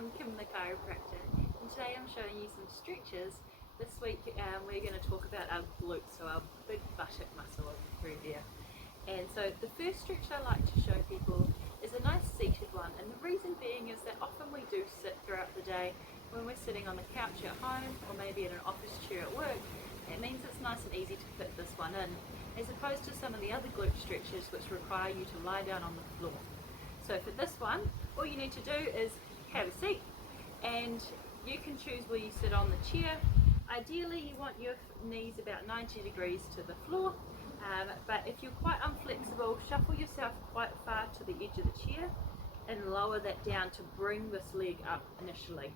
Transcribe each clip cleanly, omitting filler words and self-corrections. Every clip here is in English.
I'm Kim the Chiropractor, and today I'm showing you some stretches. This week we're going to talk about our glutes, so our big buttock muscle through there. And so the first stretch I like to show people is a nice seated one, and the reason being is that often we do sit throughout the day when we're sitting on the couch at home or maybe in an office chair at work. It means it's nice and easy to fit this one in, as opposed to some of the other glute stretches which require you to lie down on the floor. So for this one, all you need to do is have a seat, and you can choose where you sit on the chair. Ideally you want your knees about 90 degrees to the floor, but if you're quite unflexible, shuffle yourself quite far to the edge of the chair and lower that down to bring this leg up initially.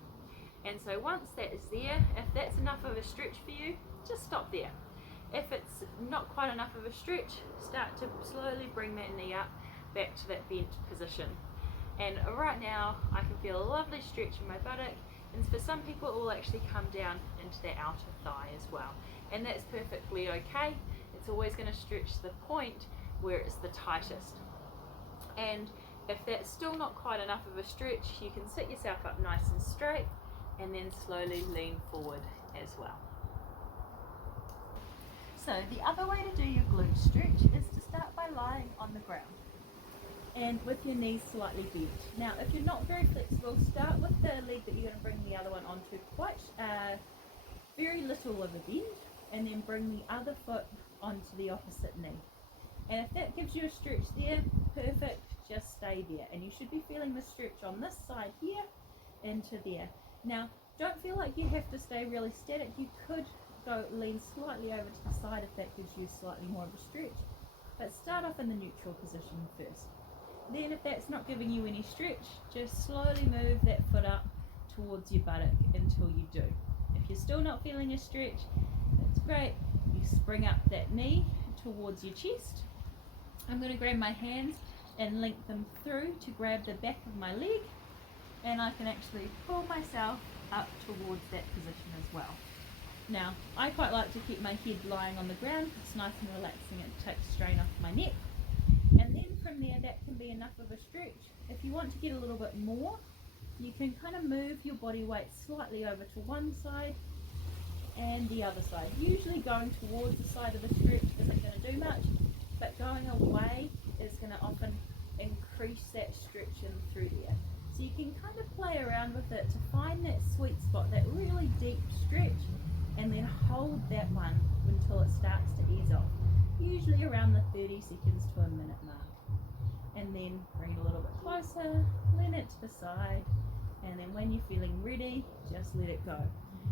And so once that is there, if that's enough of a stretch for you, just stop there. If it's not quite enough of a stretch, start to slowly bring that knee up back to that bent position. And right now I can feel a lovely stretch in my buttock, and for some people it will actually come down into their outer thigh as well, and that's perfectly okay. It's always going to stretch the point where it's the tightest. And if that's still not quite enough of a stretch, you can sit yourself up nice and straight and then slowly lean forward as well. So the other way to do your glute stretch is to start by lying on the ground and with your knees slightly bent. Now if you're not very flexible, start with the leg that you're going to bring the other one onto quite very little of a bend, and then bring the other foot onto the opposite knee. And if that gives you a stretch there, perfect, just stay there. And you should be feeling the stretch on this side here into there. Now don't feel like you have to stay really static. You could go lean slightly over to the side if that gives you slightly more of a stretch, but start off in the neutral position first. Then if that's not giving you any stretch, just slowly move that foot up towards your buttock until you do. If you're still not feeling a stretch, that's great. You spring up that knee towards your chest. I'm going to grab my hands and link them through to grab the back of my leg, and I can actually pull myself up towards that position as well. Now I quite like to keep my head lying on the ground. It's nice and relaxing. It takes strain off my neck. And then from there, that can be enough of a stretch. If you want to get a little bit more, you can kind of move your body weight slightly over to one side and the other side. Usually going towards the side of the stretch isn't going to do much, but going away is going to often increase that stretch in through there. So you can kind of play around with it to find that sweet spot, that really deep stretch, and then hold that one until it starts to ease off. Usually around the 30 seconds to a minute mark. And then bring it a little bit closer, lean it to the side, and then when you're feeling ready, just let it go.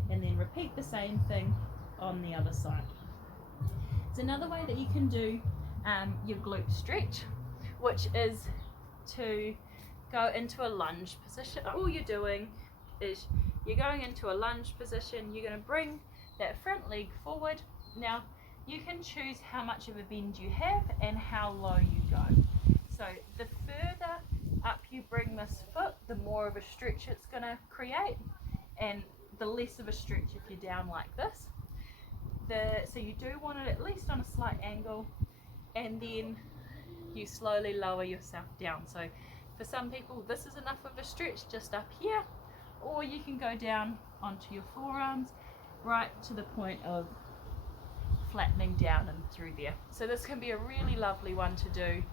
And then repeat the same thing on the other side. It's another way that you can do your glute stretch, which is to go into a lunge position. All you're doing is you're going into a lunge position. You're going to bring that front leg forward. Now you can choose how much of a bend you have and how low you go. So the further up you bring this foot, the more of a stretch it's going to create, and the less of a stretch if you're down like this. So you do want it at least on a slight angle, and then you slowly lower yourself down. So for some people this is enough of a stretch just up here, or you can go down onto your forearms right to the point of flattening down and through there. So this can be a really lovely one to do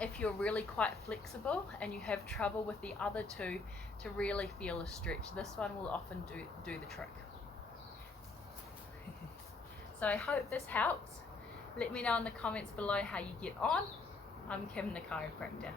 if you're really quite flexible and you have trouble with the other two to really feel a stretch. This one will often do the trick. So I hope this helps. Let me know in the comments below how you get on. I'm Kim the Chiropractor.